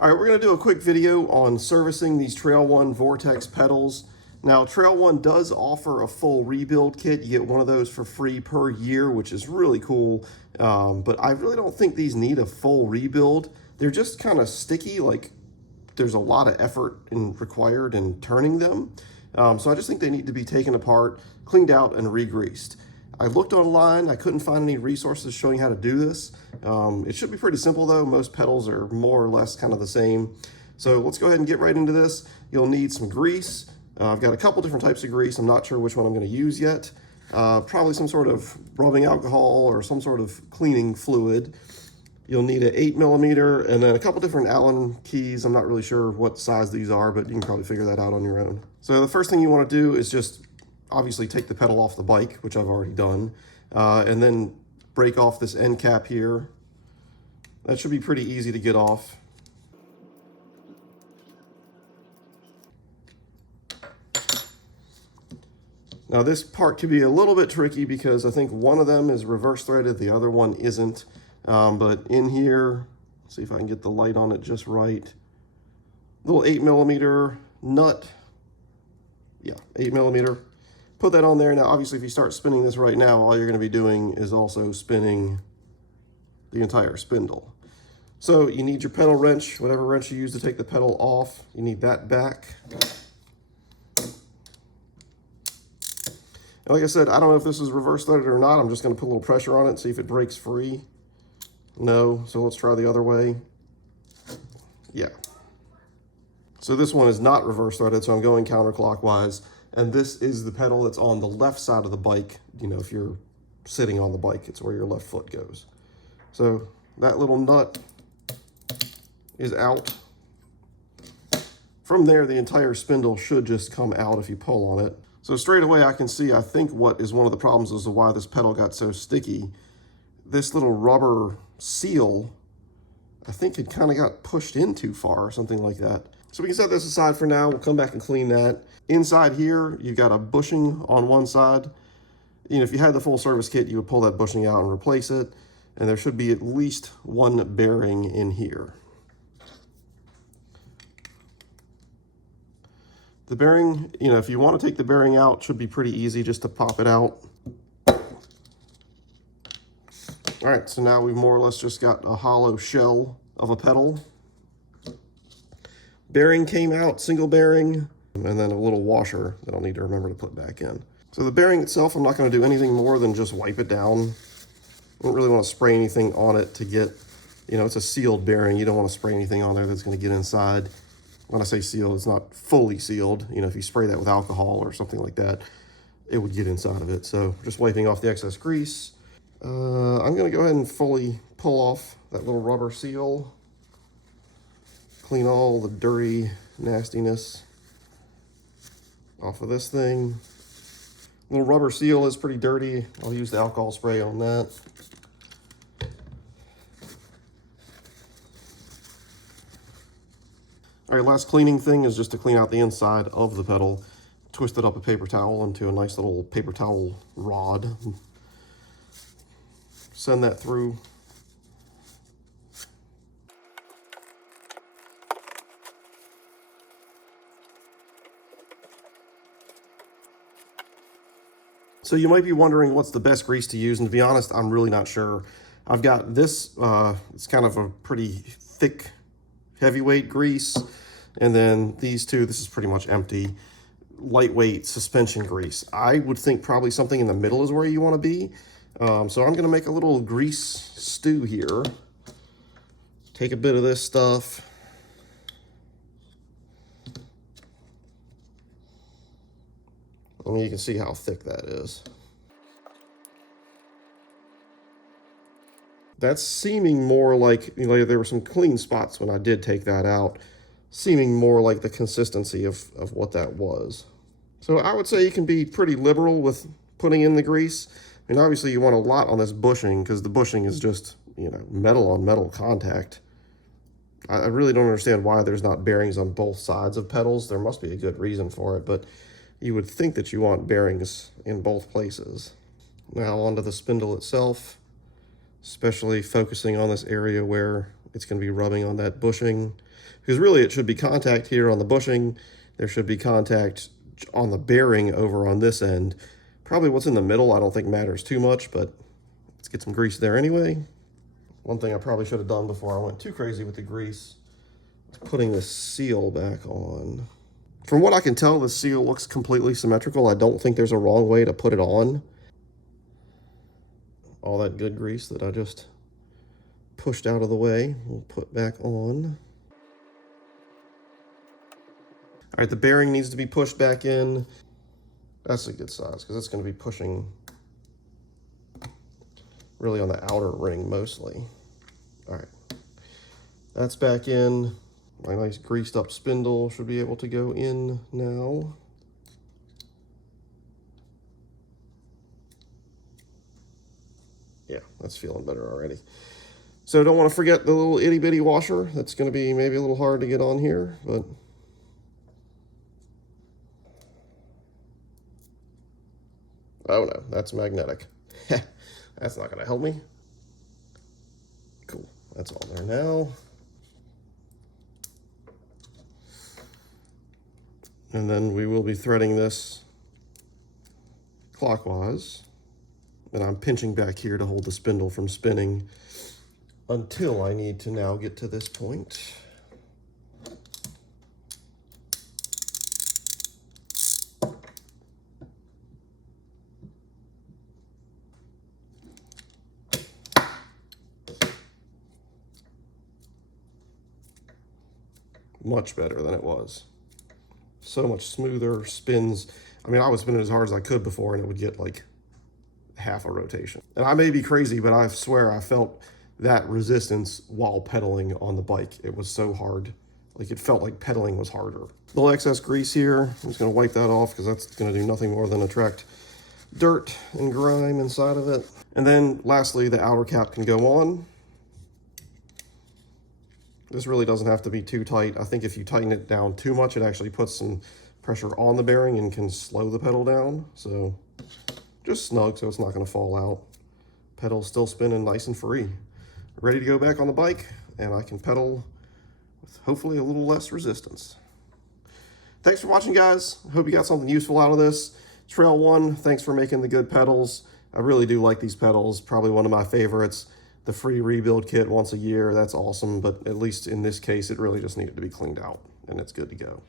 All right, we're gonna do a quick video on servicing these Trail One Vortex pedals. Now, Trail One does offer a full rebuild kit. You get one of those for free per year, which is really cool. But I really don't think these need a full rebuild. They're just kind of sticky, like there's a lot of effort required in turning them. So I just think they need to be taken apart, cleaned out, and re-greased. I looked online, I couldn't find any resources showing how to do this. It should be pretty simple though. Most pedals are more or less kind of the same. So let's go ahead and get right into this. You'll need some grease. I've got a couple different types of grease. I'm not sure which one I'm gonna use yet. Probably some sort of rubbing alcohol or some sort of cleaning fluid. You'll need an 8mm and then a couple different Allen keys. I'm not really sure what size these are, but you can probably figure that out on your own. So the first thing you want to do is just obviously take the pedal off the bike, which I've already done, and then break off this end cap here. That should be pretty easy to get off. Now this part could be a little bit tricky because I think one of them is reverse threaded, the other one isn't. But in here, let's see if I can get the light on it just right. Little 8mm nut. Yeah, 8mm. Put that on there. Now, obviously, if you start spinning this right now, all you're going to be doing is also spinning the entire spindle. So you need your pedal wrench, whatever wrench you use to take the pedal off. You need that back. And like I said, I don't know if this is reverse threaded or not. I'm just going to put a little pressure on it, see if it breaks free. No, so let's try the other way. Yeah. So this one is not reverse threaded, so I'm going counterclockwise. And this is the pedal that's on the left side of the bike. You know, if you're sitting on the bike, it's where your left foot goes. So that little nut is out. From there, the entire spindle should just come out if you pull on it. So straight away, I can see, I think what is one of the problems as to why this pedal got so sticky. This little rubber seal, I think it kind of got pushed in too far or something like that. So we can set this aside for now. We'll come back and clean that. Inside here, you've got a bushing on one side. You know, if you had the full service kit, you would pull that bushing out and replace it. And there should be at least one bearing in here. The bearing, you know, if you want to take the bearing out, should be pretty easy just to pop it out. All right, so now we've more or less just got a hollow shell of a pedal. Bearing came out, single bearing, and then a little washer that I'll need to remember to put back in. So the bearing itself, I'm not going to do anything more than just wipe it down. I don't really want to spray anything on it to get, you know, it's a sealed bearing. You don't want to spray anything on there that's going to get inside. When I say sealed, it's not fully sealed. You know, if you spray that with alcohol or something like that, it would get inside of it. So just wiping off the excess grease. I'm going to go ahead and fully pull off that little rubber seal. Clean all the dirty nastiness off of this thing. Little rubber seal is pretty dirty. I'll use the alcohol spray on that. All right, last cleaning thing is just to clean out the inside of the pedal. Twisted up a paper towel into a nice little paper towel rod. Send that through. So you might be wondering what's the best grease to use, and to be honest, I'm really not sure. I've got this, it's kind of a pretty thick, heavyweight grease, and then these two, this is pretty much empty, lightweight suspension grease. I would think probably something in the middle is where you want to be. So I'm gonna make a little grease stew here. Take a bit of this stuff. I mean, you can see how thick that is. That's seeming more like, you know, there were some clean spots when I did take that out, seeming more like the consistency of what that was. So I would say you can be pretty liberal with putting in the grease. I mean, obviously you want a lot on this bushing because the bushing is just, you know, metal on metal contact. I really don't understand why there's not bearings on both sides of pedals. There must be a good reason for it, but you would think that you want bearings in both places. Now onto the spindle itself, especially focusing on this area where it's going to be rubbing on that bushing, because really it should be contact here on the bushing. There should be contact on the bearing over on this end. Probably what's in the middle I don't think matters too much, but let's get some grease there anyway. One thing I probably should have done before I went too crazy with the grease is putting this seal back on. From what I can tell, the seal looks completely symmetrical. I don't think there's a wrong way to put it on. All that good grease that I just pushed out of the way, we'll put back on. All right, the bearing needs to be pushed back in. That's a good size because it's going to be pushing really on the outer ring mostly. All right, that's back in. My nice greased up spindle should be able to go in now. Yeah, that's feeling better already. So don't want to forget the little itty bitty washer. That's going to be maybe a little hard to get on here, but oh no, that's magnetic. That's not going to help me. Cool, that's all there now. And then we will be threading this clockwise. And I'm pinching back here to hold the spindle from spinning until I need to now get to this point. Much better than it was. So much smoother, spins. I mean, I was spinning as hard as I could before and it would get like half a rotation. And I may be crazy, but I swear I felt that resistance while pedaling on the bike. It was so hard. Like it felt like pedaling was harder. A little excess grease here. I'm just gonna wipe that off because that's gonna do nothing more than attract dirt and grime inside of it. And then lastly, the outer cap can go on. This really doesn't have to be too tight. I think if you tighten it down too much, it actually puts some pressure on the bearing and can slow the pedal down. So just snug so it's not gonna fall out. Pedal's still spinning nice and free. Ready to go back on the bike, and I can pedal with hopefully a little less resistance. Thanks for watching, guys. I hope you got something useful out of this. Trail One, thanks for making the good pedals. I really do like these pedals, probably one of my favorites. The free rebuild kit once a year, that's awesome, but at least in this case, it really just needed to be cleaned out, and it's good to go.